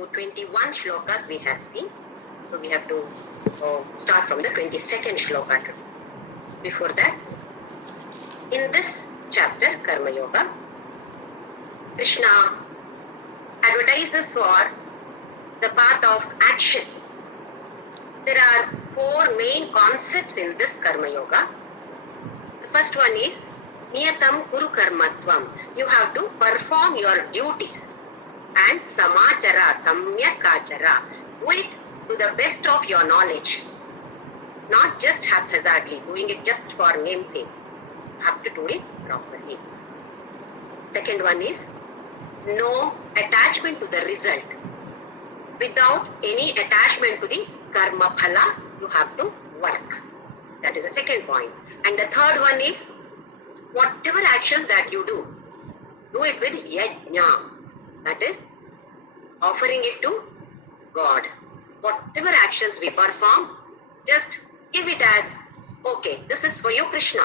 to 21 shlokas we have seen. So we have to start from the 22nd shloka. Before that, in this chapter, Karma Yoga, Krishna advertises for the path of action. There are 4 main concepts in this Karma Yoga. The first one is Niyatam Kuru Karmatvam. You have to perform your duties. And Samachara, Samyakachara. Do it to the best of your knowledge. Not just haphazardly, doing it just for namesake. You have to do it properly. Second one is no attachment to the result. Without any attachment to the karma phala, you have to work. That is the second point. And the third one is whatever actions that you do it with yajna. That is offering it to God. Whatever actions we perform, just give it as, okay, this is for you, Krishna.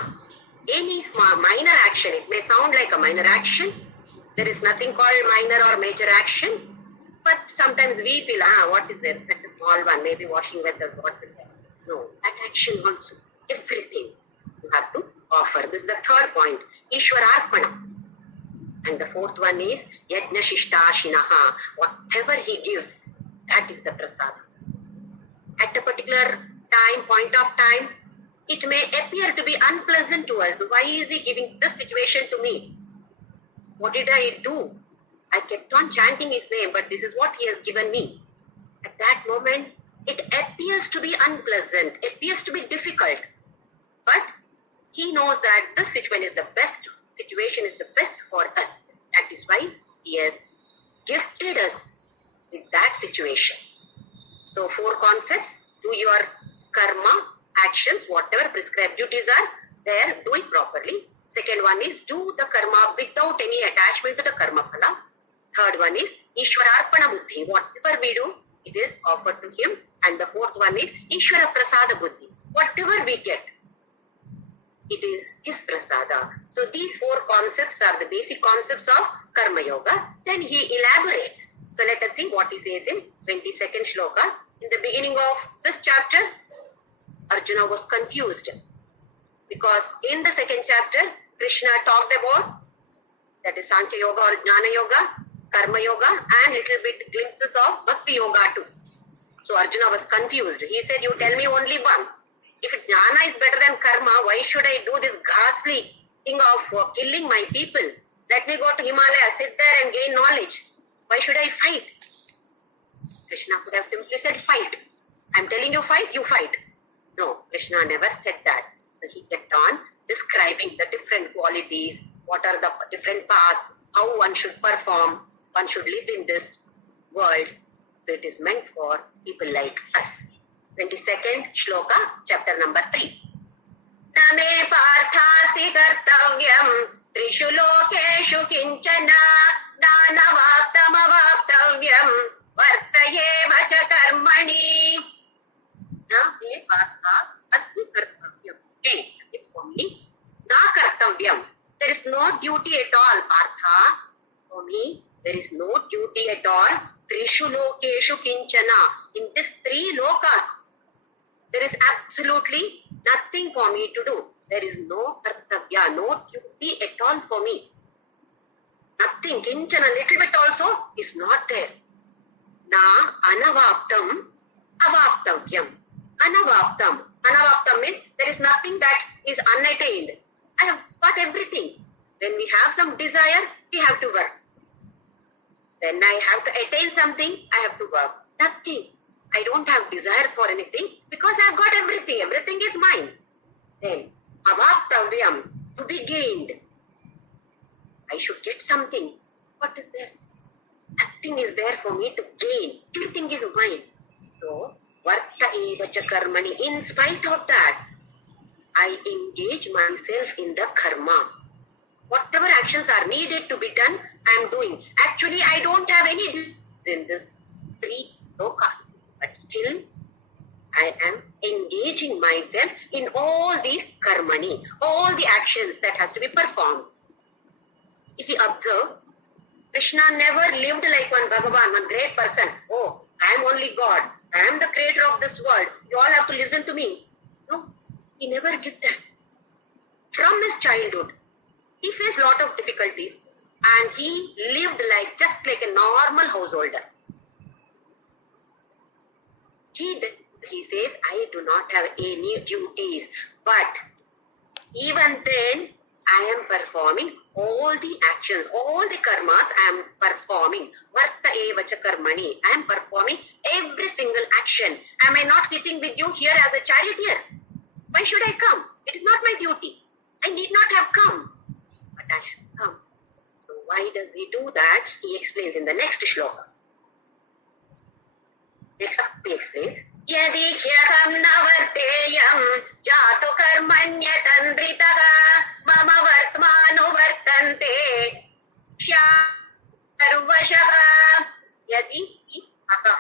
Any small minor action, it may sound like a minor action. There is nothing called minor or major action. But sometimes we feel, what is there? Such a small one, maybe washing vessels, what is there? No, that action also, everything you have to offer. This is the third point, Ishwararpana. And the fourth one is Yajna Shishtashiнаha. Whatever he gives, that is the prasada. At a particular point of time, it may appear to be unpleasant to us. Why is he giving this situation to me? What did I do? I kept on chanting his name, but this is what he has given me. At that moment, it appears to be unpleasant, appears to be difficult. But he knows that this situation is the best for us. That is why he has gifted us with that situation. So 4 concepts: do your karma actions, whatever prescribed duties are there, do it properly. Second one is do the karma without any attachment to the karma phala. Third one is Ishwararpana buddhi. Whatever we do, it is offered to him. And the fourth one is Ishwara prasada buddhi. Whatever we get, it is his prasada. So these 4 concepts are the basic concepts of Karma Yoga. Then he elaborates. So let us see what he says in 22nd shloka. In the beginning of this chapter, Arjuna was confused because in the second chapter, Krishna talked about, that is Sankhya Yoga or Jnana Yoga, Karma Yoga, and little bit glimpses of Bhakti Yoga too. So Arjuna was confused. He said, you tell me only one. If Jnana is better than Karma, why should I do this ghastly thing of killing my people? Let me go to Himalaya, sit there and gain knowledge. Why should I fight? Krishna could have simply said, fight. I'm telling you fight, you fight. No, Krishna never said that. So he kept on describing the different qualities, what are the different paths, how one should perform, one should live in this world. So it is meant for people like us. 22nd shloka, chapter number 3. Name parthasti kartavyam trishu lokeshu kinchana nanavaptam avaptavyam vartaye cha karmani. Name partha asti kartavyam. Okay, it's for me. Na kartavyam. There is no duty at all, Partha. For me, there is no duty at all. Trishu lokeshu kinchana. In these 3 lokas, there is absolutely nothing for me to do. There is no kartavya, no duty at all for me. Nothing, kinchana, little bit also is not there. Na anavaptam avaptavyam. Anavaptam. Anavaptam means there is nothing that is unattained. I have got everything. When we have some desire, we have to work. When I have to attain something, I have to work. Nothing. I don't have desire for anything because I have got everything. Everything is mine. Then, avaptavyam, to be gained. I should get something. What is there? Nothing is there for me to gain. Everything is mine. So, varta eva cha karmani. In spite of that, I engage myself in the karma. Whatever actions are needed to be done, I am doing. Actually, I don't have any duties in this 3 lokas. But still, I am engaging myself in all these karmani, all the actions that has to be performed. If you observe, Krishna never lived like one Bhagavan, one great person. am only God. I am the creator of this world. You all have to listen to me. No, he never did that. From his childhood, he faced a lot of difficulties and he lived just like a normal householder. He says, I do not have any duties, but even then I am performing all the actions, all the karmas I am performing. Varta evacha karmani. I am performing every single action. Am I not sitting with you here as a charioteer? Why should I come? It is not my duty. I need not have come. But I have come. So why does he do that? He explains in the next shloka. Next he explains. Yadi hyaham navarteyam jatu karmanya tandritaga mama vartmanu vartante sharvashaga yadi aham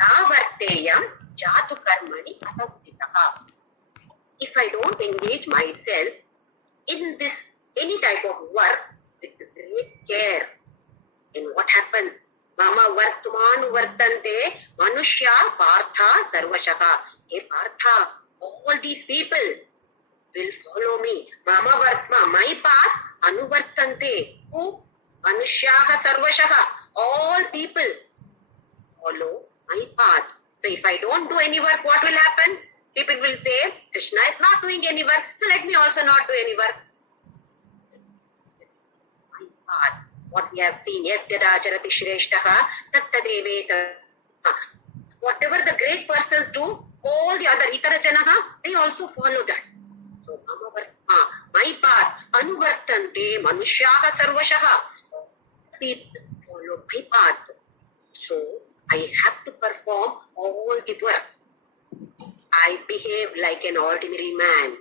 navarteyam jatu karmani tandritaga. If I don't engage myself in this any type of work with great care, then what happens? Mama vartmanu vartante manushya partha sarvashaka. Hey Partha, all these people will follow me. Mama vartma, my path, anuvartante. Who? Manushyaha sarvashaka. All people follow my path. So if I don't do any work, what will happen? People will say, Krishna is not doing any work, so let me also not do any work. My path. What we have seen, yadyadacharati shreshtaha tattadeveta. Whatever the great persons do, all the other itara janaha, they also follow that. So, my path, anuvartante manushyaha sarvashaha. People follow my path. So, I have to perform all the work. I behave like an ordinary man.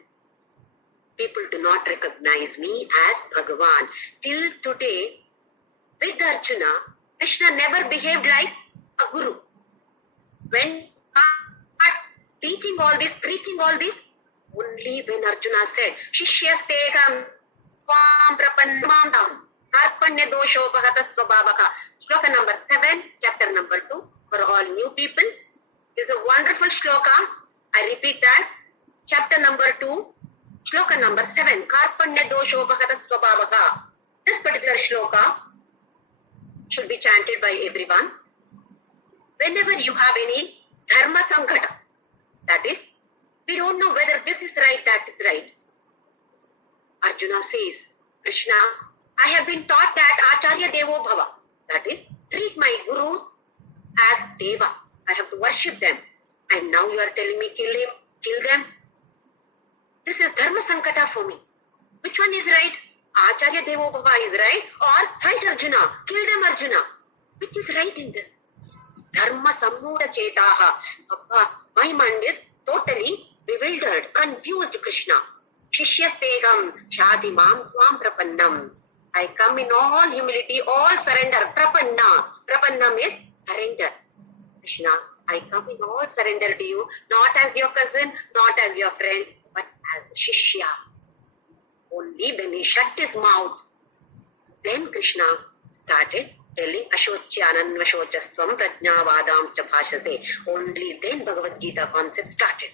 People do not recognize me as Bhagavan. Till today, with Arjuna, Krishna never behaved like a guru. When teaching all this, preaching all this, only when Arjuna said, ShishyastegamVam Prapannamam Arpanya Doshopahata Swabhavaka. Shloka number 7, chapter number 2, for all new people. This is a wonderful shloka. I repeat that. Chapter number 2, shloka number 7, Karpanya Doshopahata Swabhavaka. This particular shloka should be chanted by everyone. Whenever you have any dharma sankata, that is, we don't know whether this is right, that is right. Arjuna says, Krishna, I have been taught that Acharya Devo Bhava, that is, treat my gurus as Deva. I have to worship them. And now you are telling me kill him, kill them. This is dharma sankata for me. Which one is right? Acharya Devo Bhava is right, or fight Arjuna, kill them Arjuna. Which is right in this? Dharma sammuda chetaha. My mind is totally bewildered, confused, Krishna. Shishyastegam shadi mam tvam prapannam. I come in all humility, all surrender. Prapanna. Prapannam is surrender. Krishna, I come in all surrender to you, not as your cousin, not as your friend, but as Shishya. Only when he shut his mouth, then Krishna started telling Ashocyanan Vashochastvam Prajnavadam Chabhashase. Only then Bhagavadgita concept started.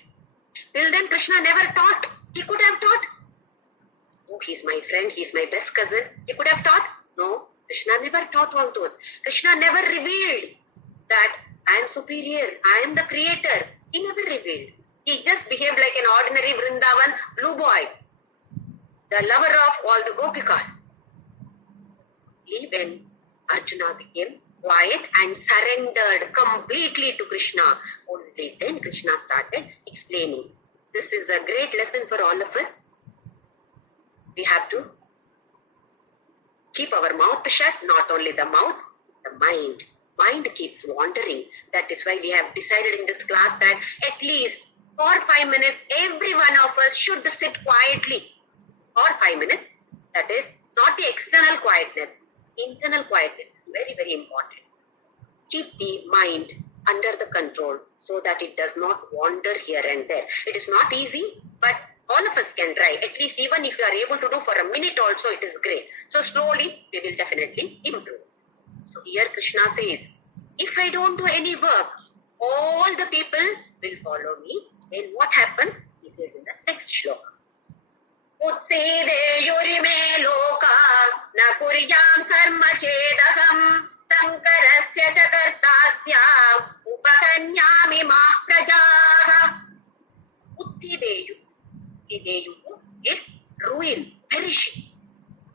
Till then Krishna never taught. He could have taught. Oh, he's my friend, he's my best cousin. He could have taught. No, Krishna never taught all those. Krishna never revealed that I am superior, I am the creator. He never revealed. He just behaved like an ordinary Vrindavan blue boy, the lover of all the gopikas. When Arjuna became quiet and surrendered completely to Krishna, only then Krishna started explaining. This is a great lesson for all of us. We have to keep our mouth shut, not only the mouth, the mind. Mind keeps wandering. That is why we have decided in this class that at least for 5 minutes, every one of us should sit quietly for 5 minutes. That is not the external quietness. Internal quietness is very, very important. Keep the mind under the control so that it does not wander here and there. It is not easy, but all of us can try. At least even if you are able to do for a minute also, it is great. So slowly, we will definitely improve. So here Krishna says, if I don't do any work, all the people will follow me. Then what happens? He says in the next shloka. Utsideyurime loka na kuryam karma chedaham sankarasya cha kartasya upahanyami ma prajaha. Utsideyur. Utsideyur is ruin, perishing.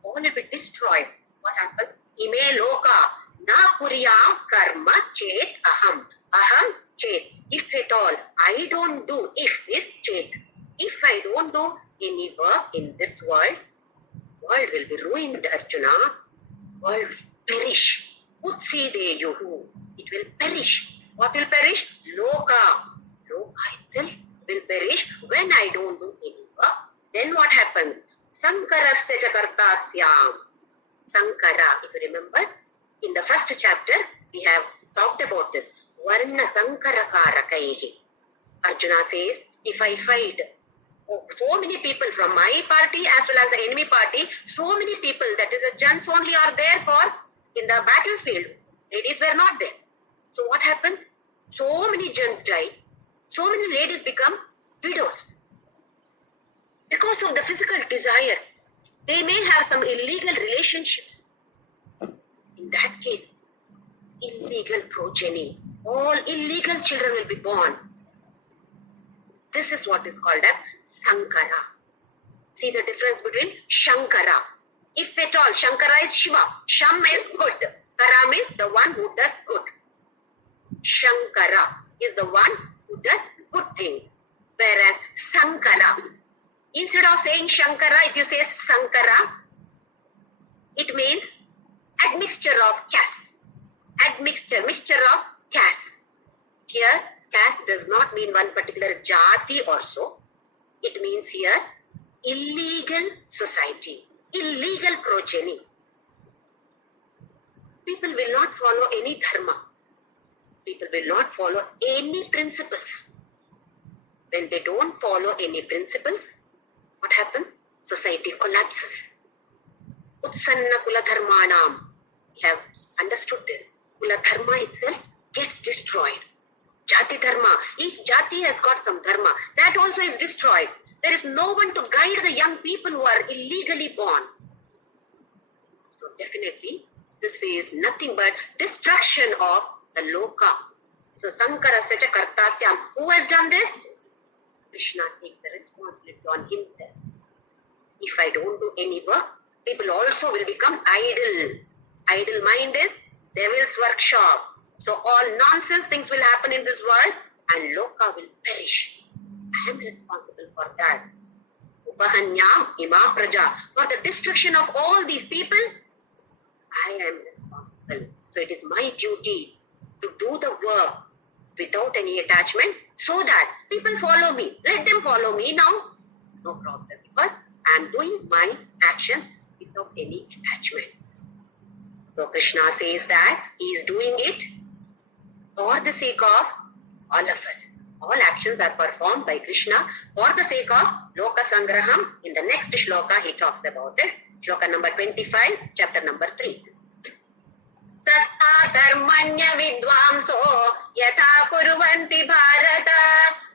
All of it destroyed. What happened? Ime loka na kuryam karma chet aham. Aham chet. If at all I don't do, if is chet. If I don't do any work in this world will be ruined, Arjuna. World will perish. Utsideyuhu. It will perish. What will perish? Loka. Loka itself will perish when I don't do any work. Then what happens? Sankarasya jakartasyam. Sankara, if you remember, in the first chapter, we have talked about this. Varna sankara karakaihi. Arjuna says, if I fight so many people from my party as well as the enemy party, so many people, that is a gents only are there for in the battlefield. Ladies were not there. So what happens? So many gents die. So many ladies become widows. Because of the physical desire, they may have some illegal relationships. In that case, illegal progeny, all illegal children will be born. This is what is called as Sankara. See the difference between Shankara. If at all, Shankara is Shiva. Sham is good. Kara means the one who does good. Shankara is the one who does good things. Whereas Sankara, instead of saying Shankara, if you say Sankara, it means admixture of caste. Mixture of caste. Here, caste does not mean one particular jati or so. It means here illegal society, illegal progeny. People will not follow any dharma. People will not follow any principles. When they don't follow any principles, what happens? Society collapses. Utsanna kula dharmanam. We have understood this. Kula dharma itself gets destroyed. Jati dharma. Each jati has got some dharma. That also is destroyed. There is no one to guide the young people who are illegally born. So definitely, this is nothing but destruction of the loka. So Sankara Sacha Kartasyam. Who has done this? Krishna takes the responsibility on himself. If I don't do any work, people also will become idle. Idle mind is devil's workshop. So all nonsense things will happen in this world and loka will perish. I am responsible for that. Upahanyam ima praja. For the destruction of all these people, I am responsible. So it is my duty to do the work without any attachment so that people follow me. Let them follow me now. No problem. Because I am doing my actions without any attachment. So Krishna says that he is doing it for the sake of all of us. All actions are performed by Krishna for the sake of Loka Sangraham. In the next shloka, he talks about it. Shloka number 25, chapter number 3. Satta karmanya vidvamso yatha kurvanti bharata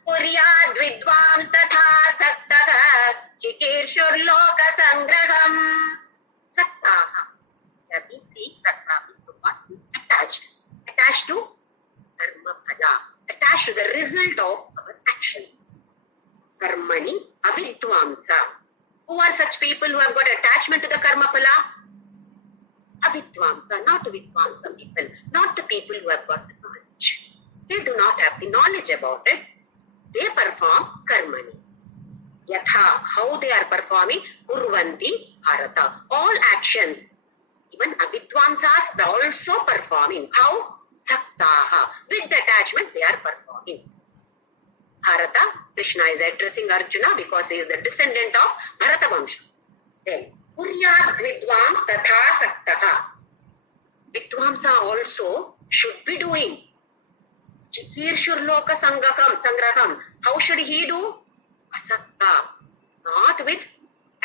puryad vidvams tatha saktah chikirshur loka sangraham. Sattaha. That means sattva is the one who is attached to karma phala, attached to the result of our actions. Karmani avidvamsa. Who are such people who have got attachment to the karma phala? Avidvamsa, not vidvamsa people, not the people who have got the knowledge. They do not have the knowledge about it. They perform karmani. Yatha, how they are performing, kurvanti bharata. All actions, even avidvamsas, they are also performing. How? Saktaha. With the attachment, they are performing. Bharata, Krishna is addressing Arjuna because he is the descendant of Bharata Vamsha. Then, Puryat Vidvams Tatha Saktaha. Vidvamsa also should be doing. Chikirshur Loka Sangraham. How should he do? Asakta. Not with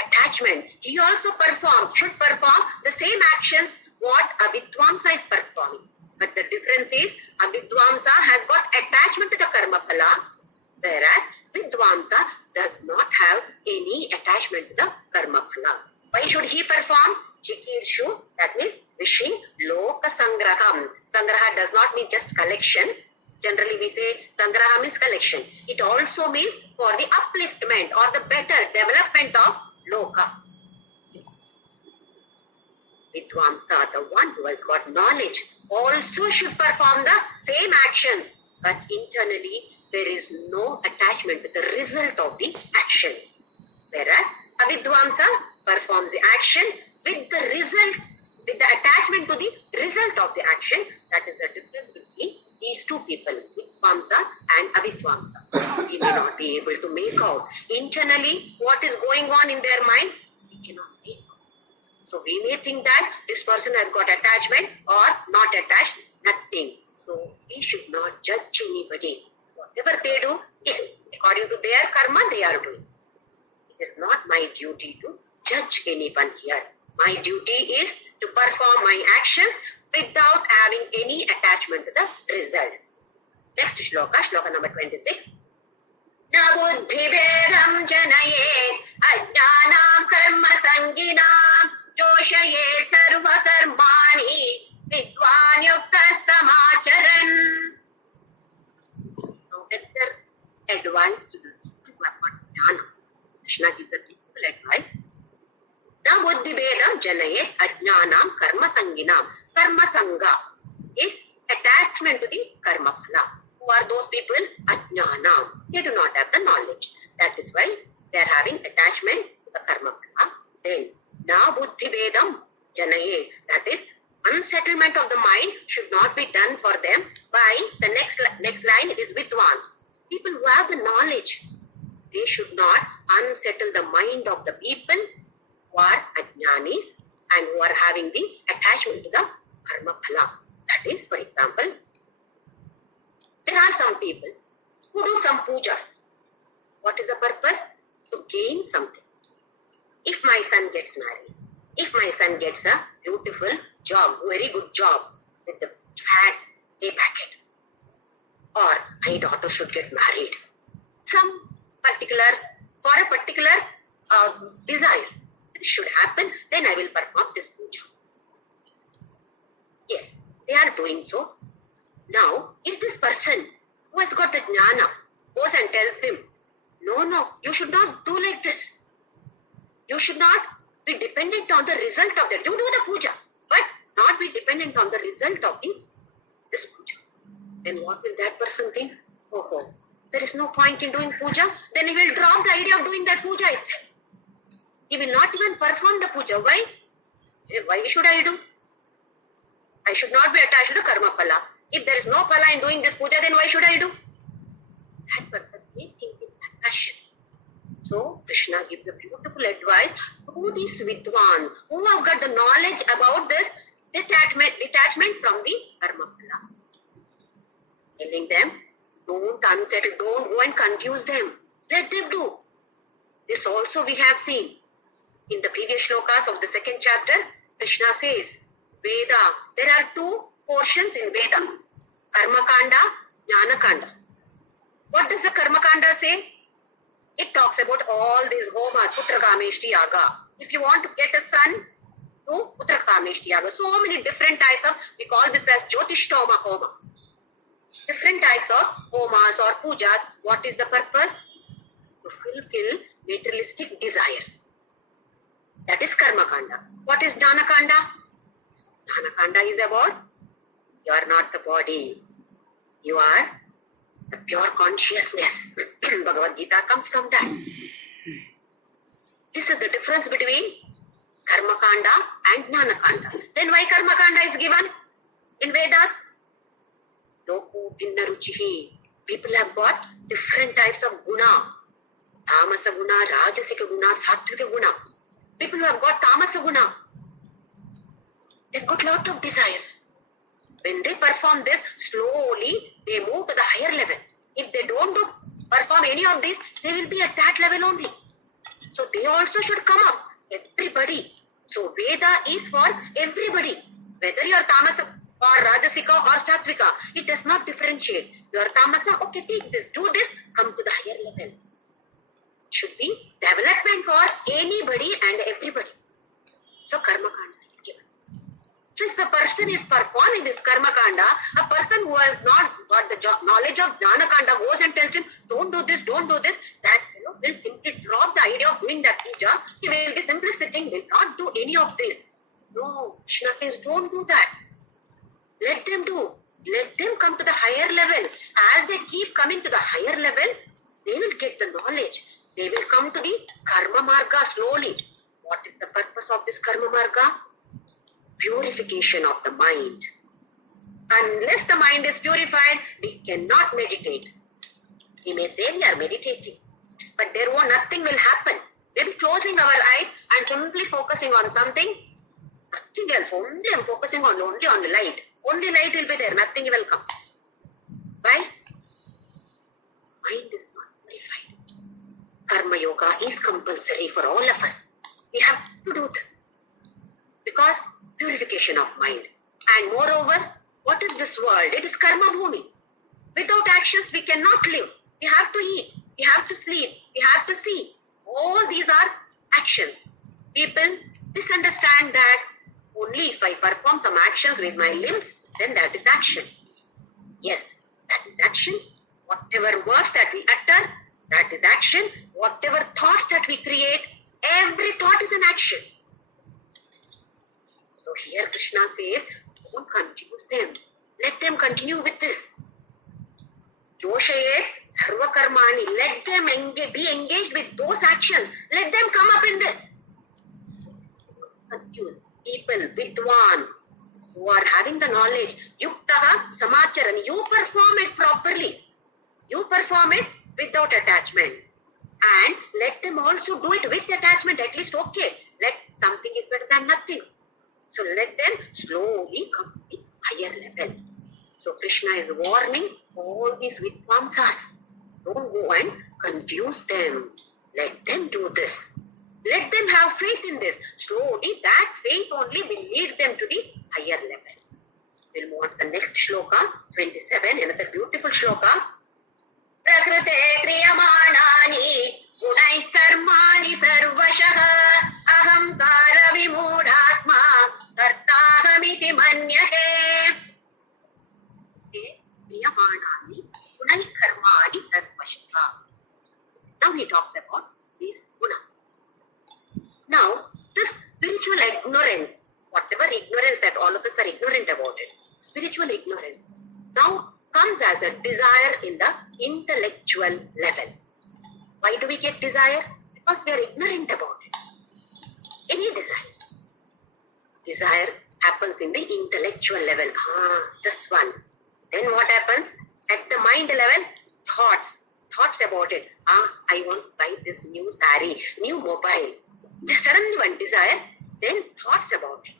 attachment. He also should perform the same actions what a Vidvamsa is performing. But the difference is, avidvamsa has got attachment to the karma phala, whereas vidvamsa does not have any attachment to the karma phala. Why should he perform? Chikirshu, that means wishing loka sangraham. Sangraha does not mean just collection. Generally we say sangraha means collection. It also means for the upliftment or the better development of loka. Vidvamsa, the one who has got knowledge, also should perform the same actions, but internally there is no attachment to the result of the action. Whereas avidvamsa performs the action with the result, with the attachment to the result of the action. That is the difference between these two people, vidvamsa and avidvamsa. We may not be able to make out internally what is going on in their mind. We cannot make out. So we may think that this person has got attachment or not attached, nothing. So we should not judge anybody. Whatever they do, yes, according to their karma, they are doing. It is not my duty to judge anyone here. My duty is to perform my actions without having any attachment to the result. Next shloka, shloka number 26. Na buddhivedam janayet ajnanam karma sanginam joshayet sarva karmani vidvan yuktas samacharan. Now better advice to the people who have got jnana. Krishna gives a beautiful advice. Na buddhivedam janayet ajnanam karma sanginam. Karma sangha is attachment to the karma phala. Who are those people? Ajnanam. They do not have the knowledge. That is why they are having attachment to the karma phala. Then, na buddhivedam janayet. That is, unsettlement of the mind should not be done for them by the next line. It is vidwan. People who have the knowledge, they should not unsettle the mind of the people who are ajnanis and who are having the attachment to the karma phala. That is, for example, there are some people who do some pujas. What is the purpose? To gain something. If my son gets married, if my son gets a beautiful job, very good job with the fat pay packet, or my daughter should get married, some particular, for a particular desire, this should happen, then I will perform this puja. Yes, they are doing so. Now, if this person who has got the jnana goes and tells them, no, you should not do like this. You should not be dependent on the result of that. You do the puja, but not be dependent on the result of this puja. Then what will that person think? Oh, there is no point in doing puja. Then he will drop the idea of doing that puja itself. He will not even perform the puja. Why? Why should I do? I should not be attached to the karma phala. If there is no phala in doing this puja, then why should I do? That person may think in that fashion. So Krishna gives a beautiful advice to these vidwan who have got the knowledge about this detachment from the karma phala. Telling them, don't unsettle, don't go and confuse them. Let them do. This also we have seen. In the previous shlokas of the second chapter, Krishna says, Veda, there are two portions in Vedas, Karma Kanda, Jnana Kanda. What does the Karma Kanda say? It talks about all these homas, Putra Kameshti Yaga. If you want to get a son, do Putra Kameshti Yaga. So many different types of, we call this as Jyotishtoma homas. Different types of homas or pujas. What is the purpose? To fulfill materialistic desires. That is Karma Kanda. What is Jnana Kanda? Jnana Kanda is about, you are not the body. You are the pure consciousness. Bhagavadgita comes from that. This is the difference between Karma Kanda and Jnana Kanda. Then why Karma Kanda is given in Vedas? Loku Pinna Ruchihi. People have got different types of guna. Tamasa guna, Rajasika guna, Sattvika guna. People who have got Tamasa guna, they've got lot of desires. When they perform this, slowly they move to the higher level. If they don't perform any of this, they will be at that level only. So they also should come up. Everybody. So Veda is for everybody. Whether you are Tamasa, or Rajasika or Satvika. It does not differentiate. You are Tamasa, okay, take this, do this, come to the higher level. It should be development for anybody and everybody. So Karma Kanda is given. So if a person is performing this Karma Kanda, a person who has not got the knowledge of Jnana Kanda goes and tells him, don't do this, that fellow will simply drop the idea of doing that puja. He will be simply sitting, will not do any of this. No, Krishna says, don't do that. Let them do. Let them come to the higher level. As they keep coming to the higher level, they will get the knowledge. They will come to the Karma Marga slowly. What is the purpose of this Karma Marga? Purification of the mind. Unless the mind is purified, we cannot meditate. We may say we are meditating, but nothing will happen. We'll be closing our eyes and simply focusing on something, nothing else. Only I'm focusing only on the light. Only light will be there, nothing will come. Why? Mind is not purified. Karma Yoga is compulsory for all of us. We have to do this. Because purification of mind. And moreover, what is this world? It is karma bhumi. Without actions, we cannot live. We have to eat. We have to sleep. We have to see. All these are actions. People misunderstand that only if I perform some actions with my limbs, then that is action. Yes, that is action. Whatever words that we utter, that is action. Whatever thoughts that we create, every thought is an action. So here Krishna says, don't confuse them. Let them continue with this. Joshayet sarva karmani. Let them be engaged with those actions. Let them come up in this. Confuse people, vidwan, who are having the knowledge. Yuktaha samacharan. You perform it properly. You perform it without attachment. And let them also do it with attachment. At least okay. Let something is better than nothing. So let them slowly come to the higher level. So Krishna is warning all these Vidvamsas. Don't go and confuse them. Let them do this. Let them have faith in this. Slowly that faith only will lead them to the higher level. We'll move on to the next shloka, 27, another beautiful shloka. Prakrite kriyamanani gunai karmani sarvashaha ahamkara vimudhatma kartahamiti manyate. Kriyamanani gunai karmani sarvashaha. Now he talks about these guna. Now, this spiritual ignorance, whatever ignorance that all of us are ignorant about it, spiritual ignorance, now comes as a desire in the intellectual level. Why do we get desire? Because we are ignorant about it. Any desire. Desire happens in the intellectual level. This one. Then what happens? At the mind level, thoughts about it. I want to buy this new saree, new mobile. Just suddenly one desire, then thoughts about it.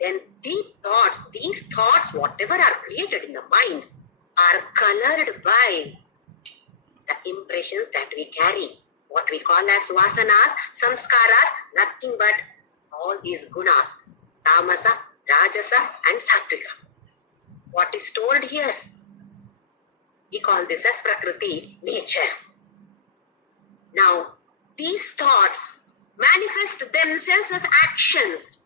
Then these thoughts, whatever are created in the mind, are colored by the impressions that we carry. What we call as vasanas, samskaras, nothing but all these gunas, tamasa, rajasa and sattvika. What is told here? We call this as prakriti, nature. Now, these thoughts manifest themselves as actions.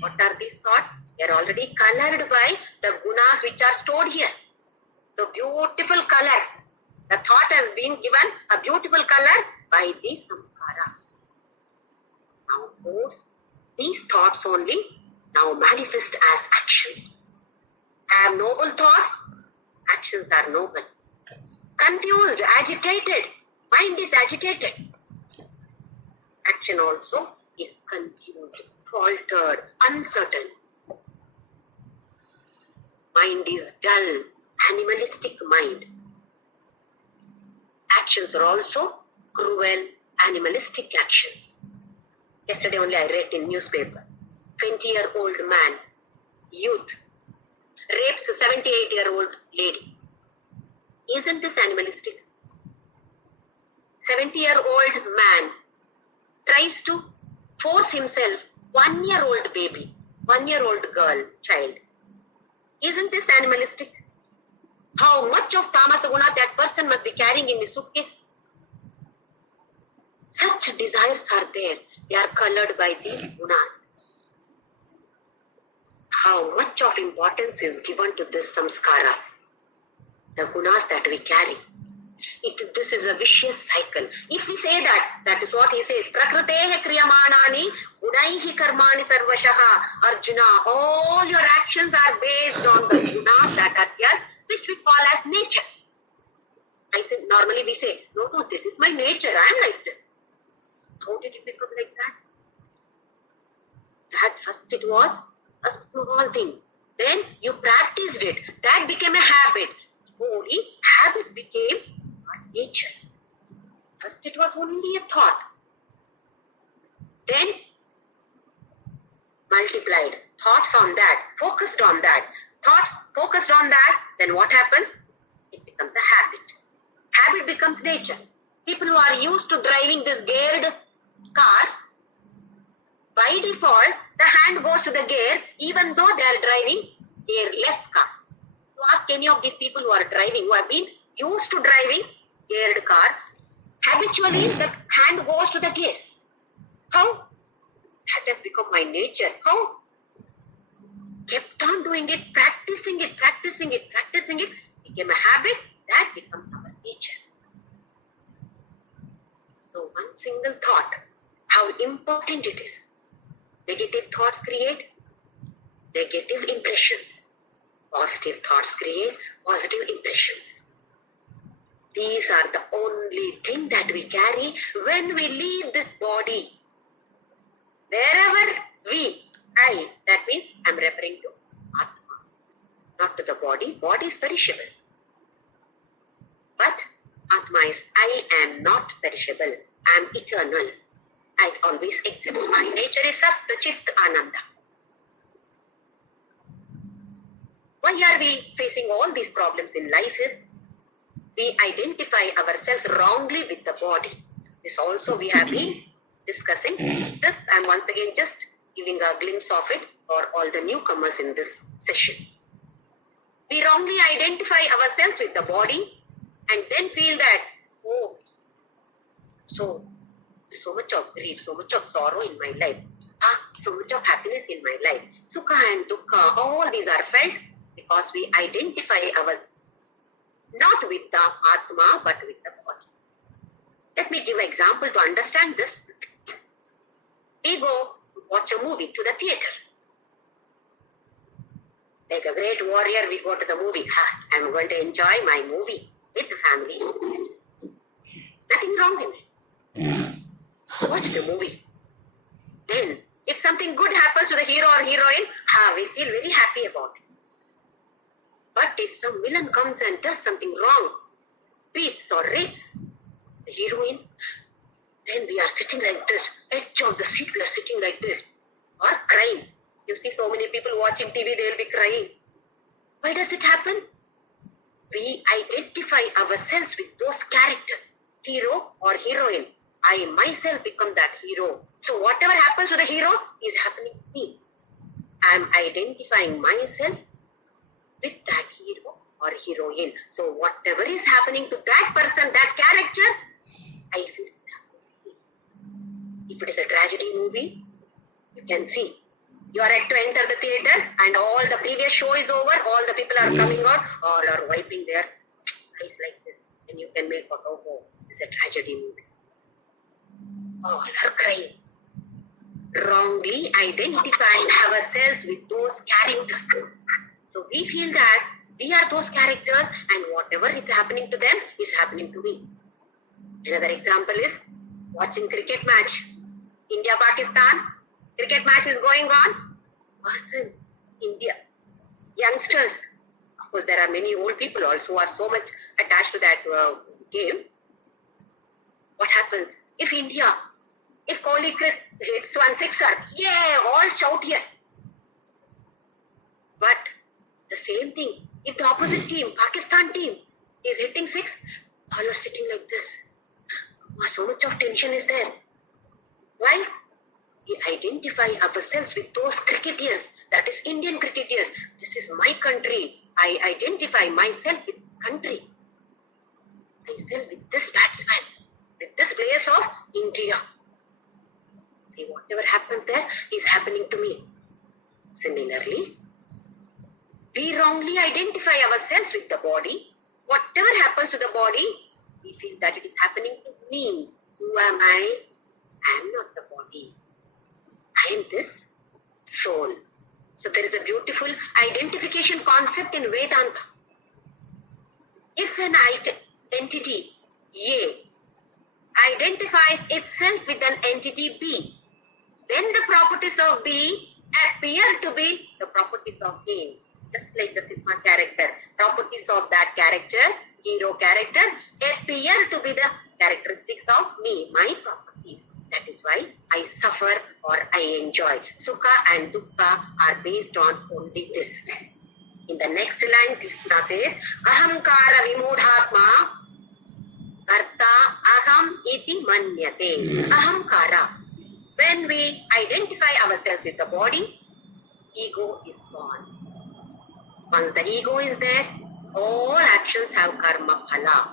What are these thoughts? They are already colored by the gunas which are stored here. So beautiful color. The thought has been given a beautiful color by these samskaras. Now these thoughts only now manifest as actions. Have noble thoughts, actions are noble. Confused, agitated, mind is agitated. Action also is confused, faltered, uncertain. Mind is dull, animalistic mind. Actions are also cruel, animalistic actions. Yesterday only I read in newspaper, 20-year-old man, youth, rapes a 78-year-old lady. Isn't this animalistic? 70-year-old man tries to force himself 1-year-old baby, 1-year-old girl, child, Isn't this animalistic? How much of tamasa guna that person must be carrying in his suitcase? Such desires are there. They are colored by these gunas. How much of importance is given to this samskaras, the gunas that we carry. This is a vicious cycle. If we say that is what he says. Prakrutehe kriyamanani gunaihi karmani sarvashaha. Arjuna, all your actions are based on the gunas that are there, which we call as nature. I said, normally we say, no, this is my nature. I am like this. How did it become like that? That first it was a small thing. Then you practiced it. That became a habit. Slowly, habit became nature. First it was only a thought. Then multiplied. Thoughts on that. Focused on that. Thoughts focused on that. Then what happens? It becomes a habit. Habit becomes nature. People who are used to driving these geared cars, by default, the hand goes to the gear even though they are driving gearless car. You ask any of these people who are driving, who have been used to driving geared car, habitually the hand goes to the gear. How? That has become my nature. How? Kept on doing it, practicing it, became a habit, that becomes our nature. So one single thought, how important it is. Negative thoughts create negative impressions. Positive thoughts create positive impressions. These are the only thing that we carry when we leave this body. Wherever that means I am referring to Atma, not to the body. Body is perishable. But Atma is, I am not perishable. I am eternal. I always exist. My nature is Sat Chit Ananda. Why are we facing all these problems in life is we identify ourselves wrongly with the body. This also we have been discussing. This I am once again just giving a glimpse of it for all the newcomers in this session. We wrongly identify ourselves with the body and then feel that, so much of grief, so much of sorrow in my life, so much of happiness in my life. Sukha and dukkha, all these are felt because we identify ourselves not with the Atma but with the body. Let me give an example to understand this. We go watch a movie to the theater. Like a great warrior, we go to the movie. I'm going to enjoy my movie with the family. Yes. Nothing wrong in it. Watch the movie. Then, if something good happens to the hero or heroine, we feel very happy about it. But if some villain comes and does something wrong, beats or rapes the heroine, then we are sitting like this, edge of the seat, we are sitting like this, or crying. You see so many people watching TV, they will be crying. Why does it happen? We identify ourselves with those characters, hero or heroine. I myself become that hero. So whatever happens to the hero is happening to me. I am identifying myself with that hero or heroine. So whatever is happening to that person, that character, I feel it's happening to me. If it is a tragedy movie, you can see. You are to enter the theater and all the previous show is over, all the people are coming out, all are wiping their eyes like this. And you can make out, it's a tragedy movie. All are crying. Wrongly identifying ourselves with those characters. So we feel that we are those characters and whatever is happening to them is happening to me. Another example is watching cricket match. India-Pakistan, cricket match is going on. Person, India, youngsters. Of course, there are many old people also who are so much attached to that game. What happens? If Kohli hits one sixer, all shout here. But the same thing, if the opposite team, Pakistan team, is hitting six, all are sitting like this. So much of tension is there. Why? We identify ourselves with those cricketers, That is Indian cricketers. This is my country. I identify myself with this country. Myself with this batsman, with this players of India. See, whatever happens there is happening to me. Similarly, we wrongly identify ourselves with the body. Whatever happens to the body, we feel that it is happening to me. Who am I? I am not the body. I am this soul. So there is a beautiful identification concept in Vedanta. If an entity A identifies itself with an entity B, then the properties of B appear to be the properties of A. Just like the Sigma character, properties of that character, hero character, appear to be the characteristics of me, my properties. That is why I suffer or I enjoy. Sukha and Dukkha are based on only this. In the next line, Krishna says, Ahamkara vimudhatma karta aham iti manyate. Ahamkara. When we identify ourselves with the body, ego is gone. Once the ego is there, all actions have karma phala.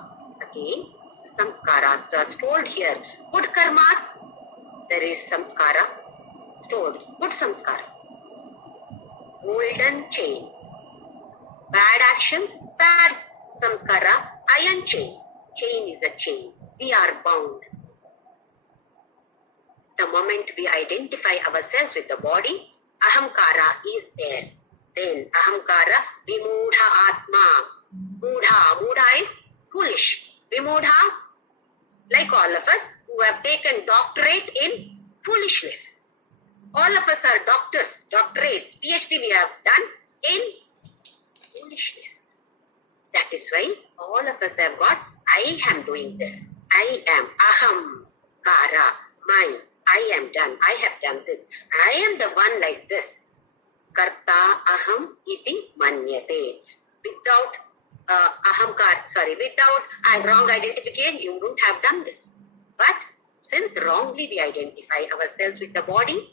Again, samskaras are stored here. Good karmas, there is samskara stored. Good samskara. Golden chain. Bad actions, bad samskara. Iron chain. Chain is a chain. We are bound. The moment we identify ourselves with the body, ahamkara is there. Then ahamkara vimudha atma. Mudha is foolish. Vimudha, like all of us who have taken doctorate in foolishness. All of us are doctors, doctorates, PhD we have done in foolishness. That is why all of us have got, I am doing this. I am aham, kara, mine. I am done. I have done this. I am the one like this. Karta aham iti manyate. Without without wrong identification, you don't have done this. But since wrongly we identify ourselves with the body,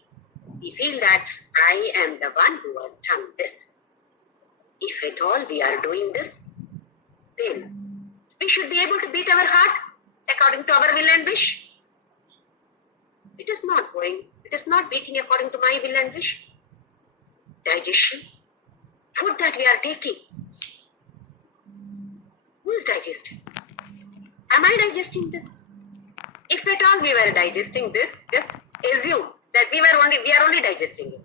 we feel that I am the one who has done this. If at all we are doing this, then we should be able to beat our heart according to our will and wish. It is not going. It is not beating according to my will and wish. Digestion. Food that we are taking. Who is digesting? Am I digesting this? If at all we were digesting this, just assume that we are only digesting it.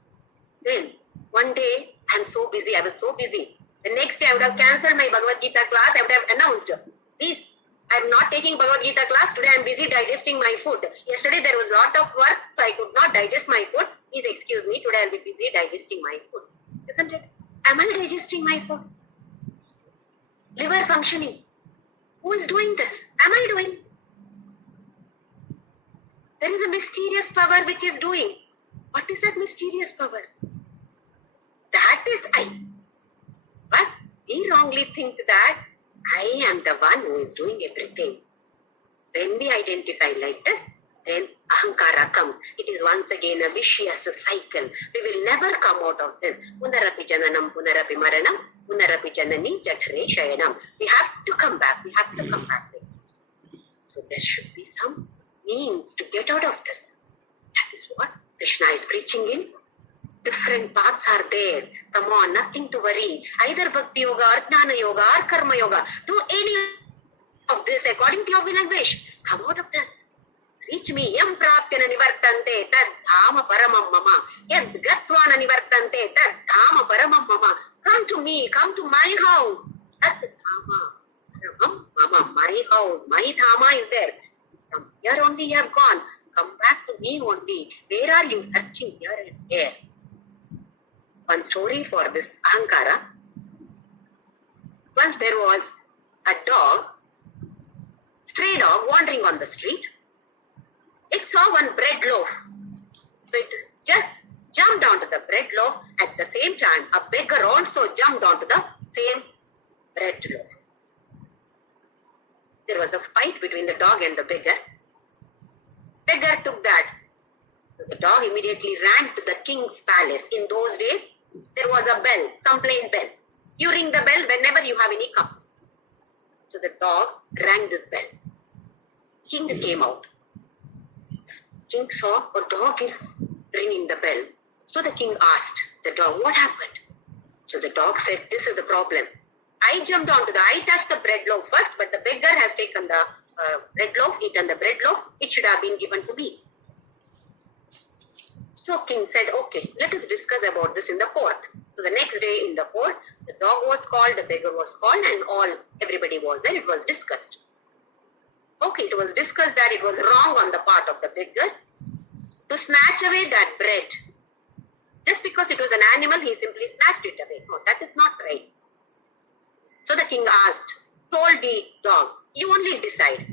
Then one day I was so busy. The next day I would have cancelled my Bhagavadgita class. I would have announced, please, I am not taking Bhagavadgita class. Today I am busy digesting my food. Yesterday there was a lot of work, so I could not digest my food. Please excuse me. Today I will be busy digesting my food. Isn't it? Am I digesting my food? Liver functioning. Who is doing this? Am I doing? There is a mysterious power which is doing. What is that mysterious power? That is I. But we wrongly think that I am the one who is doing everything. When we identify like this, then ahankara comes. It is once again a vicious cycle. We will never come out of this. Punarapi jananam, punarapi maranam, punarapi janani jatare shayanam. We have to come back. We have to come back like this. So there should be some means to get out of this. That is what Krishna is preaching in. Different paths are there. Come on, nothing to worry. Either Bhakti Yoga or Jnana Yoga or Karma Yoga. Do any of this according to your will and wish. Come out of this. Reach me. Yam prapyana nivartante tad dhama paramam mama. Yad gatvana nivartante tad dhama paramam mama. Come to me. Come to my house. Tad dhama paramam mama. My house. My dhama is there. From here only you have gone. Come back to me only. Where are you searching here and there? One story for this ahankara. Once there was a dog, stray dog wandering on the street. It saw one bread loaf. So it just jumped onto the bread loaf. At the same time, a beggar also jumped onto the same bread loaf. There was a fight between the dog and the beggar. Beggar took that. So the dog immediately ran to the king's palace. In those days, There was a bell, complaint bell. You ring the bell whenever you have any complaints. So the dog rang this bell. King came out. King saw a dog is ringing the bell. So the king asked the dog, what happened? So the dog said, this is the problem. I touched the bread loaf first, but the beggar has taken the bread loaf, eaten the bread loaf. It should have been given to me. So king said, okay, let us discuss about this in the court. So the next day in the court, the dog was called, the beggar was called, and everybody was there. It was discussed. Okay, it was discussed that it was wrong on the part of the beggar to snatch away that bread. Just because it was an animal, he simply snatched it away. No, that is not right. So the king told the dog, you only decide.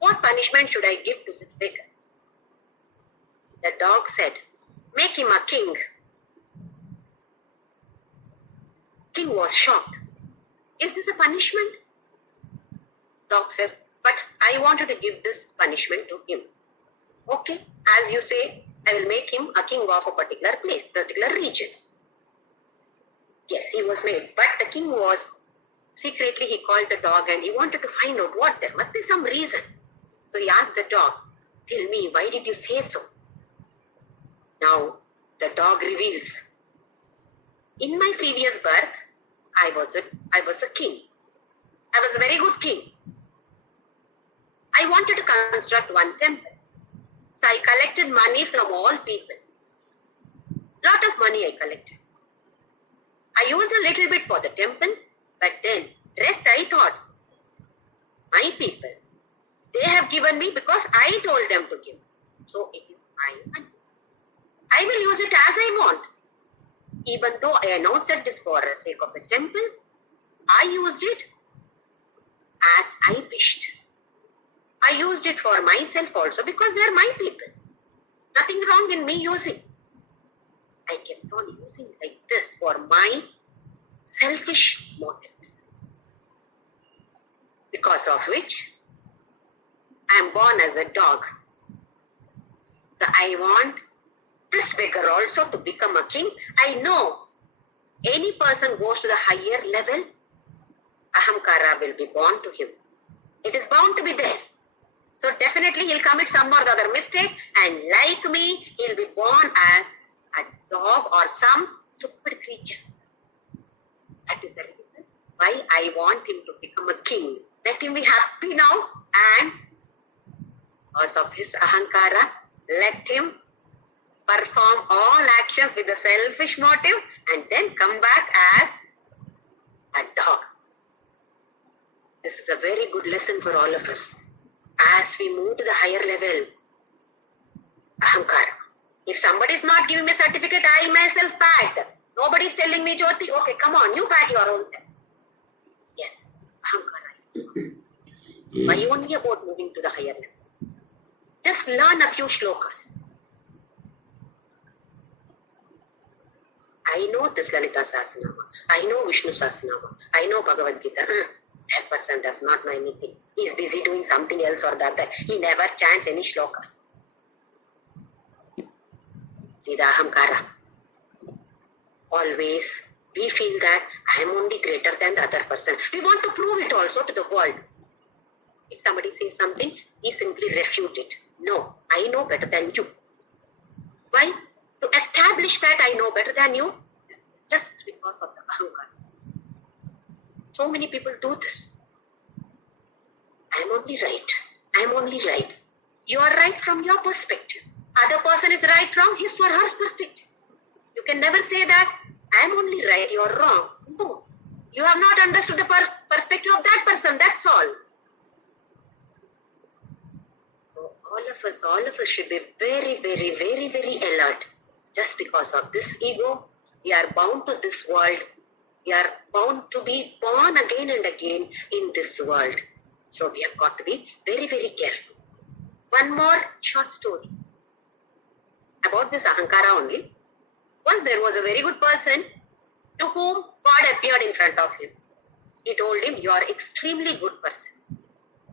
What punishment should I give to this beggar? The dog said, make him a king. King was shocked. Is this a punishment? Dog said, but I wanted to give this punishment to him. Okay, as you say, I will make him a king of a particular place, particular region. Yes, he was made. But the king was, secretly he called the dog and he wanted to find out what, there must be some reason. So he asked the dog, tell me, why did you say so? Now, the dog reveals, in my previous birth, I was a king. I was a very good king. I wanted to construct one temple. So I collected money from all people. Lot of money I collected. I used a little bit for the temple, but then rest I thought, my people, they have given me because I told them to give. So it is my money. I will use it as I want. Even though I announced that this for the sake of the temple, I used it as I wished. I used it for myself also because they are my people. Nothing wrong in me using. I kept on using like this for my selfish motives. Because of which I am born as a dog. So I want this beggar also to become a king. I know any person goes to the higher level, ahamkara will be born to him. It is bound to be there. So definitely he'll commit some or the other mistake, and like me, he'll be born as a dog or some stupid creature. That is the reason why I want him to become a king. Let him be happy now, and because of his ahankara, let him perform all actions with a selfish motive and then come back as a dog. This is a very good lesson for all of us. As we move to the higher level, ahankara. If somebody is not giving me a certificate, I myself pat. Nobody is telling me, Jyoti, okay, come on, you pat your own self. Yes, ahankara. Why only about moving to the higher level? Just learn a few shlokas. I know this Lalita Sahasranama. I know Vishnu Sahasranama. I know Bhagavadgita. That person does not know anything. He is busy doing something else or that. He never chants any shlokas. See the ahamkara. Always we feel that I am only greater than the other person. We want to prove it also to the world. If somebody says something, we simply refute it. No, I know better than you. Why? To establish that I know better than you, it's just because of the ahankara. So many people do this. I am only right. I am only right. You are right from your perspective. Other person is right from his or her perspective. You can never say that I am only right, you are wrong. No. You have not understood the perspective of that person. That's all. So all of us should be very, very, very, very alert. Just because of this ego, we are bound to this world. We are bound to be born again and again in this world. So we have got to be very, very careful. One more short story about this ahankara only. Once there was a very good person to whom God appeared in front of him. He told him, you are extremely good person.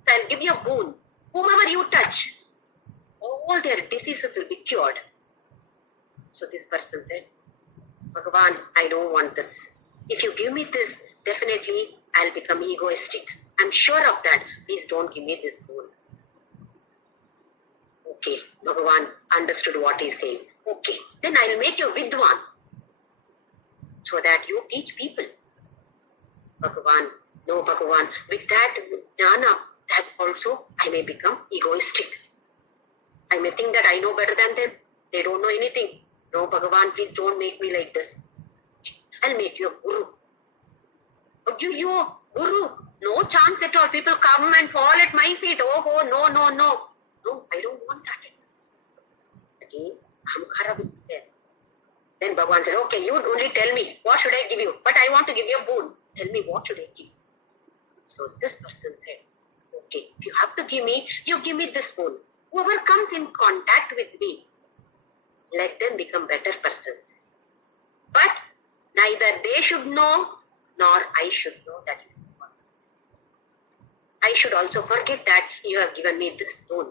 So I'll give you a boon. Whomever you touch, all their diseases will be cured. So this person said, Bhagavan, I don't want this. If you give me this, definitely I'll become egoistic. I'm sure of that. Please don't give me this goal. Okay, Bhagavan understood what he's saying. Okay, then I'll make you Vidwan so that you teach people. Bhagavan, no Bhagavan, with that jnana, that also I may become egoistic. I may think that I know better than them. They don't know anything. No Bhagavan, please don't make me like this. I'll make you a guru. You guru, no chance at all. People come and fall at my feet. Oh, no. No, I don't want that. Again, ahamkara will be there. Then Bhagavan said, okay, you only tell me, what should I give you? But I want to give you a boon. Tell me, what should I give you? So this person said, okay, if you have to give me, you give me this boon. Whoever comes in contact with me, let them become better persons. But neither they should know, nor I should know that you are. I should also forget that you have given me this boon.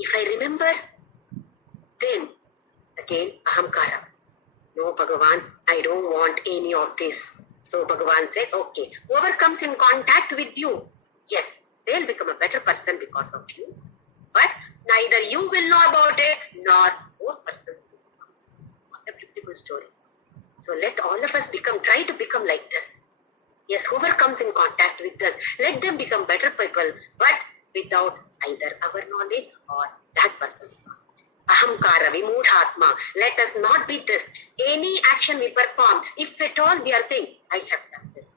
If I remember, then again ahamkara. No Bhagavan, I don't want any of this. So Bhagavan said, okay, whoever comes in contact with you, yes, they'll become a better person because of you. But neither you will know about it, nor both persons will know. What a beautiful story. So let all of us try to become like this. Yes, whoever comes in contact with us, let them become better people, but without either our knowledge or that person's knowledge. Ahamkara, vimudhatma. Let us not be this. Any action we perform, if at all we are saying, I have done this.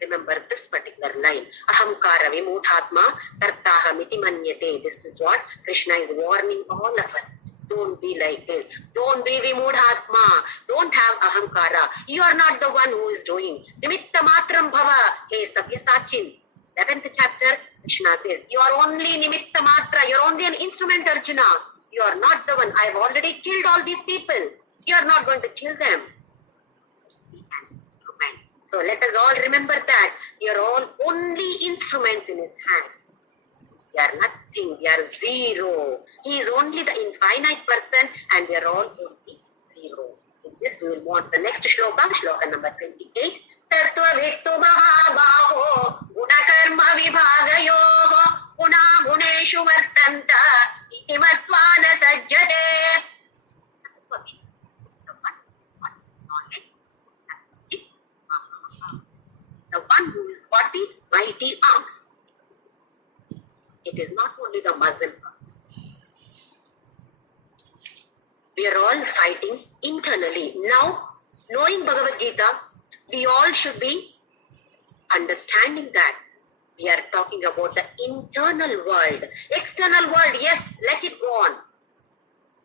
Remember this particular line. Ahamkara, vimudhatma, kartaha miti manyate. This is what Krishna is warning all of us. Don't be like this. Don't be vimudhatma. Don't have ahamkara. You are not the one who is doing. Nimitta matram bhava. Hey, Savyasachin. 11th chapter, Krishna says, you are only nimitta matra. You are only an instrument, Arjuna. You are not the one. I have already killed all these people. You are not going to kill them. An instrument. So let us all remember that. We are all only instruments in his hand. We are nothing. We are zero. He is only the infinite person and we are all only zeros. In this we will move on to the next shloka, shloka number 28. Tattva viktu mahabaho gunakarma vibhagayoho guna guneshu vartanta iti matvana sajjate. The one who is 40 mighty arms. It is not only the muscle power. We are all fighting internally. Now, knowing Bhagavadgita, we all should be understanding that we are talking about the internal world. External world, yes, let it go on.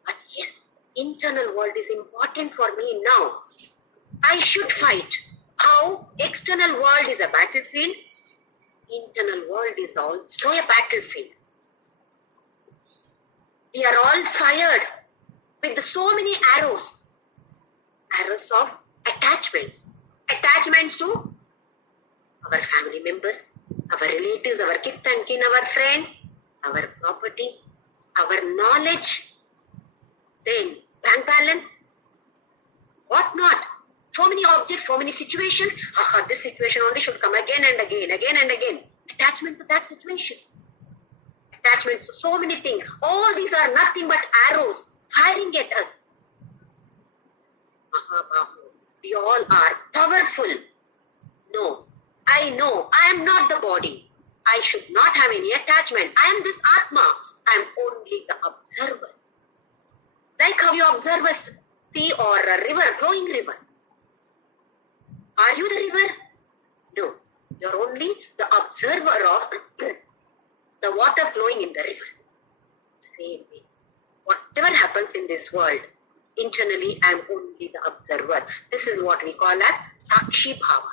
But yes, internal world is important for me now. I should fight. How? External world is a battlefield. Internal world is also a battlefield. We are all fired with so many arrows. Arrows of attachments. Attachments to our family members, our relatives, our kith and kin, our friends, our property, our knowledge, then bank balance, what not. So many objects, so many situations. This situation only should come again and again, again and again. Attachment to that situation. Attachments to so many things. All these are nothing but arrows firing at us. We all are powerful. No, I know I am not the body. I should not have any attachment. I am this Atma. I am only the observer. Like how you observe a sea or a river, flowing river. Are you the river? No. You are only the observer of the water flowing in the river. Same way. Whatever happens in this world, internally I am only the observer. This is what we call as Sakshi Bhava.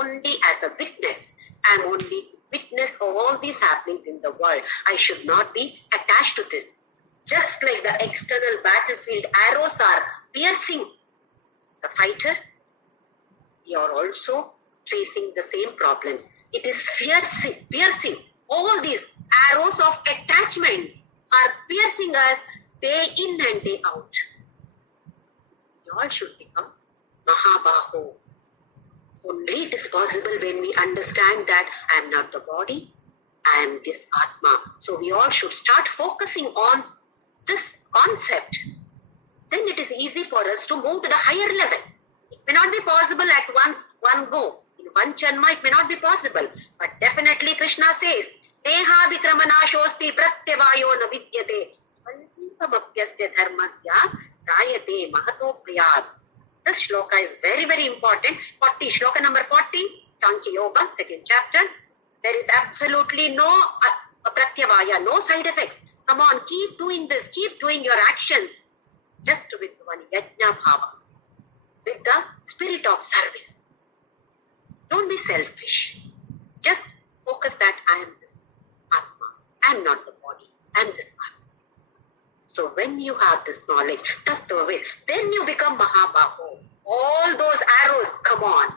Only as a witness. I am only witness of all these happenings in the world. I should not be attached to this. Just like the external battlefield arrows are piercing the fighter, we are also facing the same problems. It is piercing. All these arrows of attachments are piercing us day in and day out. all should become Mahabaho. Only it is possible when we understand that I am not the body, I am this Atma. So we all should start focusing on this concept. Then it is easy for us to move to the higher level. It may not be possible at one go. In one janma, it may not be possible. But definitely Krishna says, Deha vikramanashosti pratyavayo na vidyate svalpamapyasya dharmasya dayate mahatopayad. This shloka is very, very important. Shloka number 40, Sankhya Yoga, 2nd chapter. There is absolutely no pratyavaya, no side effects. Come on, keep doing this, keep doing your actions. Just with one yajna bhava, with the spirit of service. Don't be selfish. Just focus that I am this Atma. I am not the body. I am this Atma. So when you have this knowledge, tattva, then you become Mahabaho. All those arrows, come on.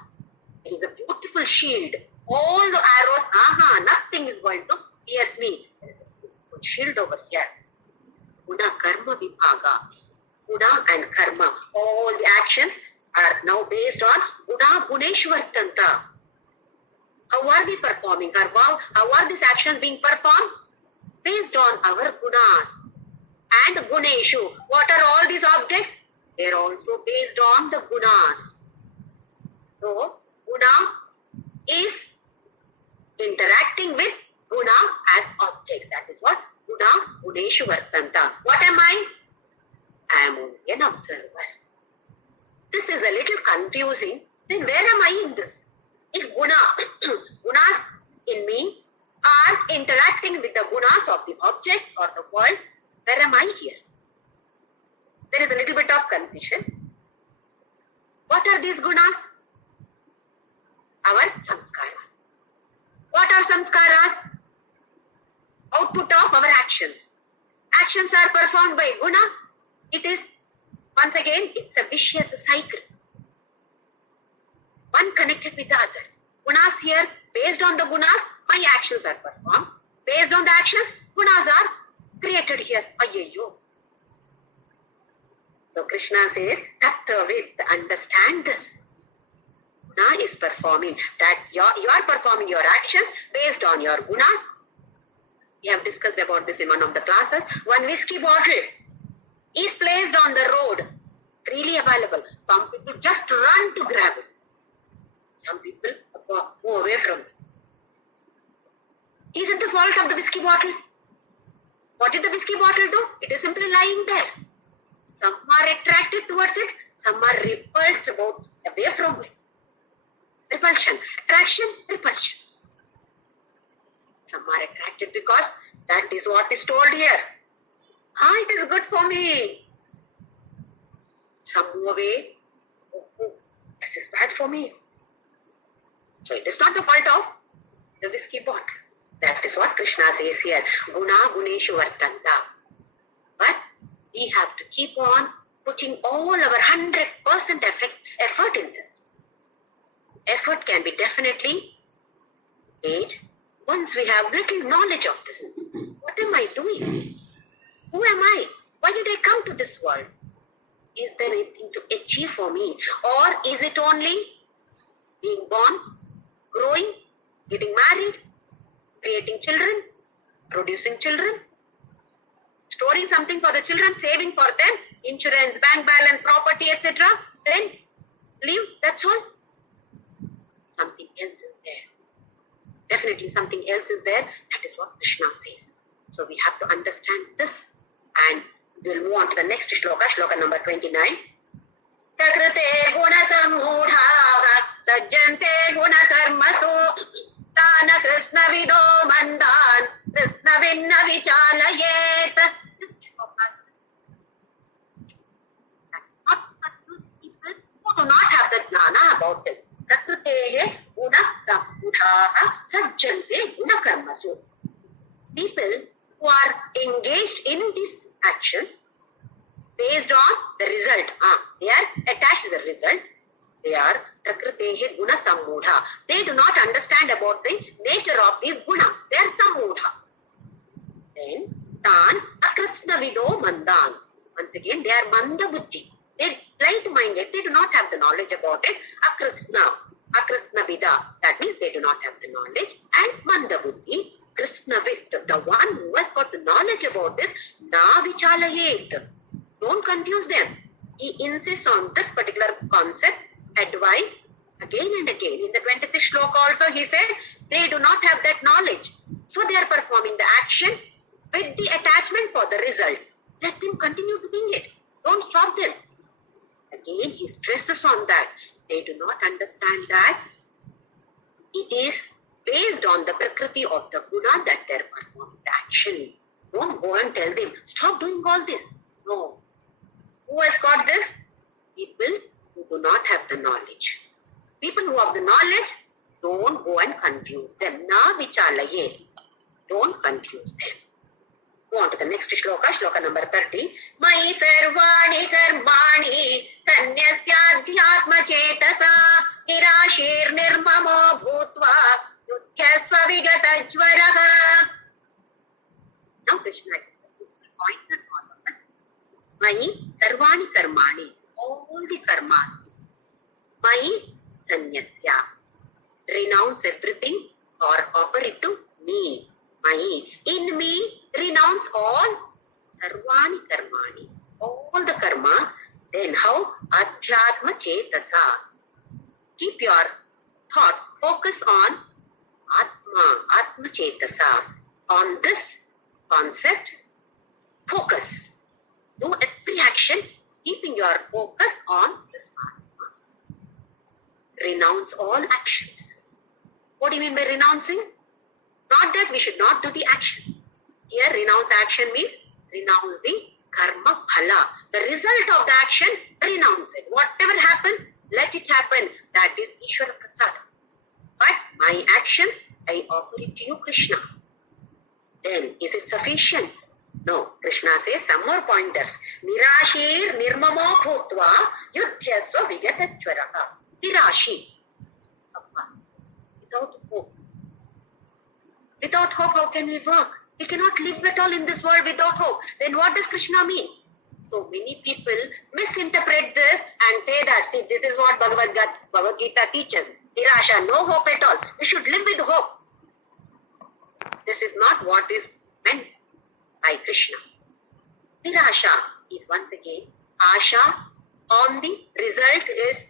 There is a beautiful shield. All the arrows, nothing is going to pierce me. There is a beautiful shield over here. Guna karma vibhaga. Guna and karma. All the actions are now based on Guna Guneshwartanta. How are we performing? How are these actions being performed? Based on our gunas. And Guneshu. What are all these objects? They are also based on the gunas. So, Guna is interacting with Guna as objects. That is what? Guna Guneshu Vartanta. What am I? I am only an observer. This is a little confusing. Then where am I in this? If gunas in me are interacting with the gunas of the objects or the world, where am I here? There is a little bit of confusion. What are these gunas? Our samskaras. What are samskaras? Output of our actions. Actions are performed by guna. It is, once again, it's a vicious cycle. One connected with the other. Gunas here, based on the gunas, my actions are performed. Based on the actions, gunas are created here. Ayyo. So Krishna says, Tattvavid, understand this. Guna is performing, that you are performing your actions based on your gunas. We have discussed about this in one of the classes. One whiskey bottle is placed on the road, freely available. Some people just run to grab it. Some people move away from this. Is it the fault of the whiskey bottle? What did the whiskey bottle do? It is simply lying there. Some are attracted towards it, some are repulsed away from it. Repulsion, attraction, repulsion. Some are attracted because that is what is told here. It is good for me. Some move away. This is bad for me. So it is not the fault of the whiskey bottle. That is what Krishna says here. Guna Guneshu Vartanta. But we have to keep on putting all our 100% effort in this. Effort can be definitely made once we have little knowledge of this. What am I doing? Who am I? Why did I come to this world? Is there anything to achieve for me? Or is it only being born, growing, getting married, creating children, producing children, storing something for the children, saving for them, insurance, bank balance, property, etc. Then leave, that's all. Something else is there. Definitely something else is there. That is what Krishna says. So we have to understand this. And we'll move on to the next shloka, shloka number 29. Takrate guna samudhaha sajjante guna karmasu tana krishna vido mandan krishna vinna vichalayet. People who do not have the jnana about this. Takrate guna samudhaha sajjante guna karmasu. People who are engaged in these actions based on the result. They are attached to the result. They are prakritehe guna sammudha. They do not understand about the nature of these gunas. They are sammudha. Then tan akrishna vido mandan. Once again, they are manda buddhi. They light-minded, they do not have the knowledge about it. Akrishna vida, that means they do not have the knowledge. And manda buddhi, Krishna vid, the one who has got the knowledge about this, na vichalayet. Don't confuse them. He insists on this particular concept, advice, again and again. In the 26th shloka also he said, they do not have that knowledge. So they are performing the action with the attachment for the result. Let them continue doing it. Don't stop them. Again, he stresses on that. They do not understand that it is based on the prakriti of the guna that they are performing the action. Don't go and tell them, stop doing all this. No. Who has got this? People who do not have the knowledge. People who have the knowledge, don't go and confuse them. Na vichalaye. Don't confuse them. Go on to the next shloka, shloka number 30. Mai sarvani karmani sanyasyadhyatma chetasa nirashir nirmamo bhutva yudhyasva vigatajvaraha. Now Krishna pointed on the us. Mai sarvani karmani, all the karmas. Mai sanyasya, renounce everything or offer it to me. Mai, in me, renounce all sarvani karmani, all the karma. Then how? Adhyatma chetasa. Keep your thoughts, focus on atma chetasa. On this concept, focus. Do every action, keeping your focus on this atma. Renounce all actions. What do you mean by renouncing? Not that we should not do the actions. Here, renounce action means renounce the karma phala. The result of the action, renounce it. Whatever happens, let it happen. That is Ishvara Prasad. But my actions, I offer it to you, Krishna. Then, is it sufficient? No. Krishna says some more pointers. Nirashir nirmamo bhutva yudhyasva vigatachvaraha. Nirashi. Without hope. Without hope, how can we work? We cannot live at all in this world without hope. Then what does Krishna mean? So many people misinterpret this and say that, see, this is what Bhagavadgita teaches. Nirasha, no hope at all. We should live with hope. This is not what is meant by Krishna. Nirasha is once again Asha on the result is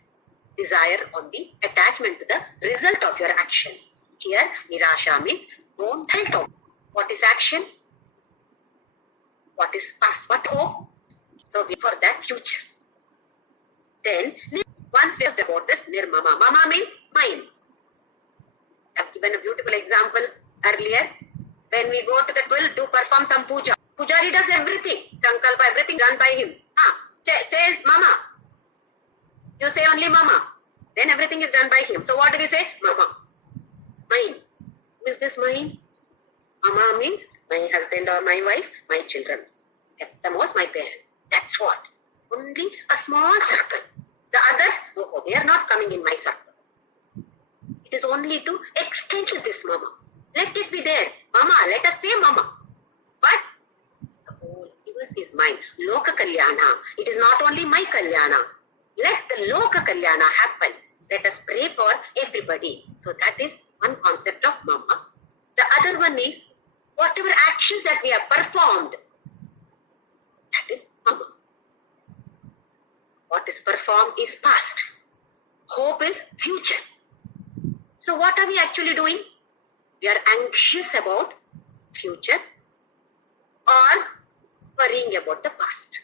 desire on the attachment to the result of your action. Here, Nirasha means don't help. What is action? What is past? What hope? So we for that future. Then, once we asked about this, nirmama. Mama means mind. I've given a beautiful example earlier. When we go to the temple to perform some puja, Pujari does everything. Sankalpa, everything done by him. Says mama. You say only mama. Then everything is done by him. So what do we say? Mama. Mine. Who is this mine? Mama means my husband or my wife, my children. At the most, my parents. That's what. Only a small circle. The others, oh, they are not coming in my circle. It is only to extend this mama. Let it be there. Mama, let us say mama. But the whole universe is mine. Loka Kalyana. It is not only my Kalyana. Let the Loka Kalyana happen. Let us pray for everybody. So that is one concept of mama. The other one is whatever actions that we have performed. That is mama. What is performed is past. Hope is future. So what are we actually doing? We are anxious about future or worrying about the past.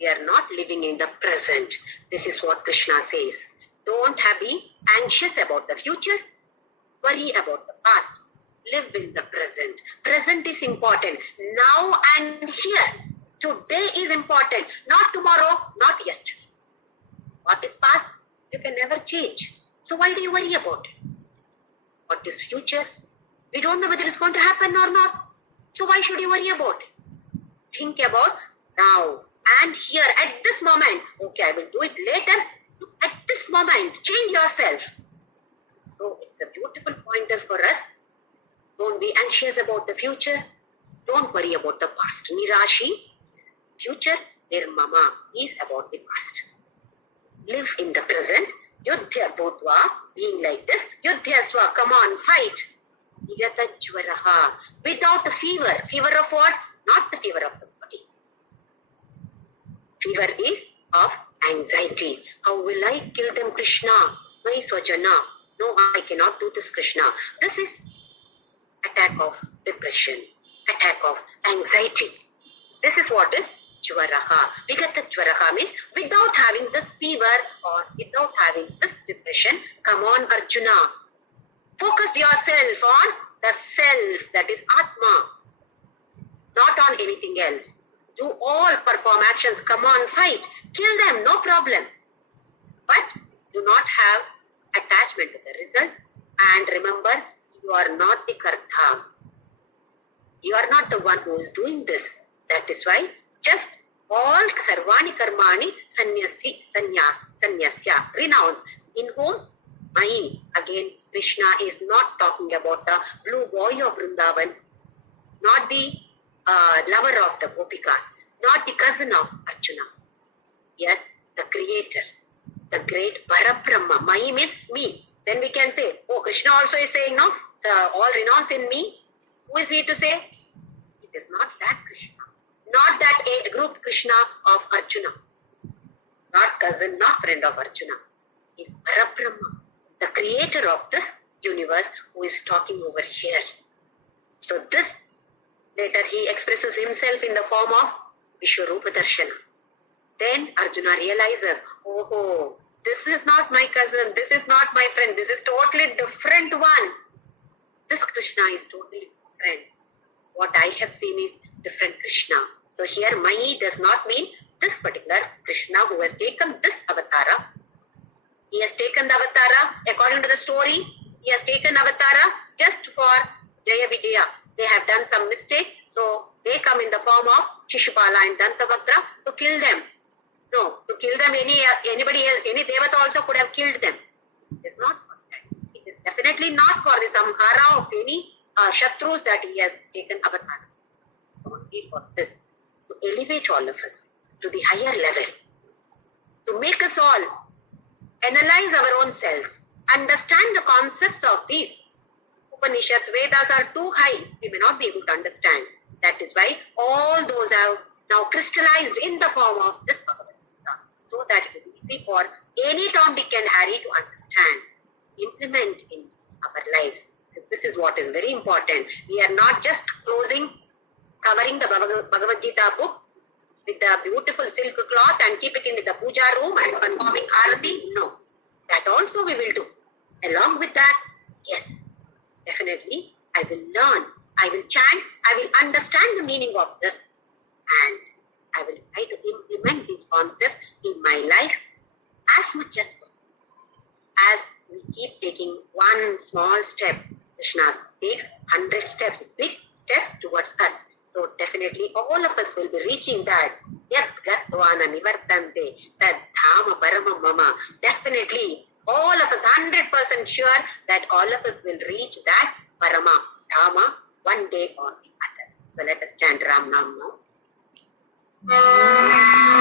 We are not living in the present. This is what Krishna says. Don't be anxious about the future. Worry about the past. Live in the present. Present is important. Now and here. Today is important. Not tomorrow, not yesterday. What is past, you can never change. So why do you worry about it? What is future? We don't know whether it's going to happen or not. So why should you worry about it? Think about now and here at this moment. Okay, I will do it later. At this moment, change yourself. So it's a beautiful pointer for us. Don't be anxious about the future. Don't worry about the past. Nirashi is future. Nirmama is about the past. live in the present. Yudhya bhutva, being like this. Yudhyasva, come on, fight. Niyata jvaraha, without a fever. Fever of what? Not the fever of the body. Fever is of anxiety. How will I kill them, Krishna? My swajana. No, I cannot do this, Krishna. This is attack of depression, attack of anxiety. This is what is jvaraha. Vigata jvaraha means without having this fever or without having this depression. Come on, Arjuna. Focus yourself on the self, that is Atma, not on anything else. Do all, perform actions. Come on, fight. Kill them, no problem. But do not have attachment to the result. And remember, you are not the karta. You are not the one who is doing this. That is why just all sarvani karmani sanyasya, renounce. In whom? Mai. Again, Krishna is not talking about the blue boy of Vrindavan, not the lover of the Gopikas, not the cousin of Arjuna. Yet the creator, the great Parabrahma. Mai means me. Then we can say, oh, Krishna also is saying, no, so all renounce in me. Who is he to say? It is not that Krishna. Not that age group Krishna of Arjuna. Not cousin, not friend of Arjuna. He is Parabrahma, the creator of this universe, who is talking over here. So this, later he expresses himself in the form of Vishwarupa Darshana. Then Arjuna realizes, oh, this is not my cousin, this is not my friend, this is totally different one. This Krishna is totally different. What I have seen is different Krishna. So here Mai does not mean this particular Krishna who has taken this avatara. He has taken the avatara, according to the story, he has taken avatara just for Jaya Vijaya. They have done some mistake, so they come in the form of Shishupala and Dantavakra to kill them. No, to kill them anybody else, any Devata also could have killed them. It is not for that. It is definitely not for the samhara of any Shatrus that he has taken avatar. So only for this, to elevate all of us to the higher level, to make us all analyze our own selves, understand the concepts of these Upanishad, Vedas are too high, we may not be able to understand. That is why all those have now crystallized in the form of this Bhagavadgita, so that it is easy for any Tom, Dick and Harry to understand, implement in our lives. So this is what is very important. We are not just covering the Bhagavad Gita book with the beautiful silk cloth and keep it in the puja room and performing arati. No, that also we will do. Along with that, yes, definitely I will learn, I will chant, I will understand the meaning of this, and I will try to implement these concepts in my life as much as possible. As we keep taking one small step, Krishna takes 100 steps, big steps towards us. So definitely all of us will be reaching that. Yat gatvana nivartante, that dhama parama mama. Definitely all of us 100% sure that all of us will reach that parama dhama one day or the other. So let us chant Ram Nam now.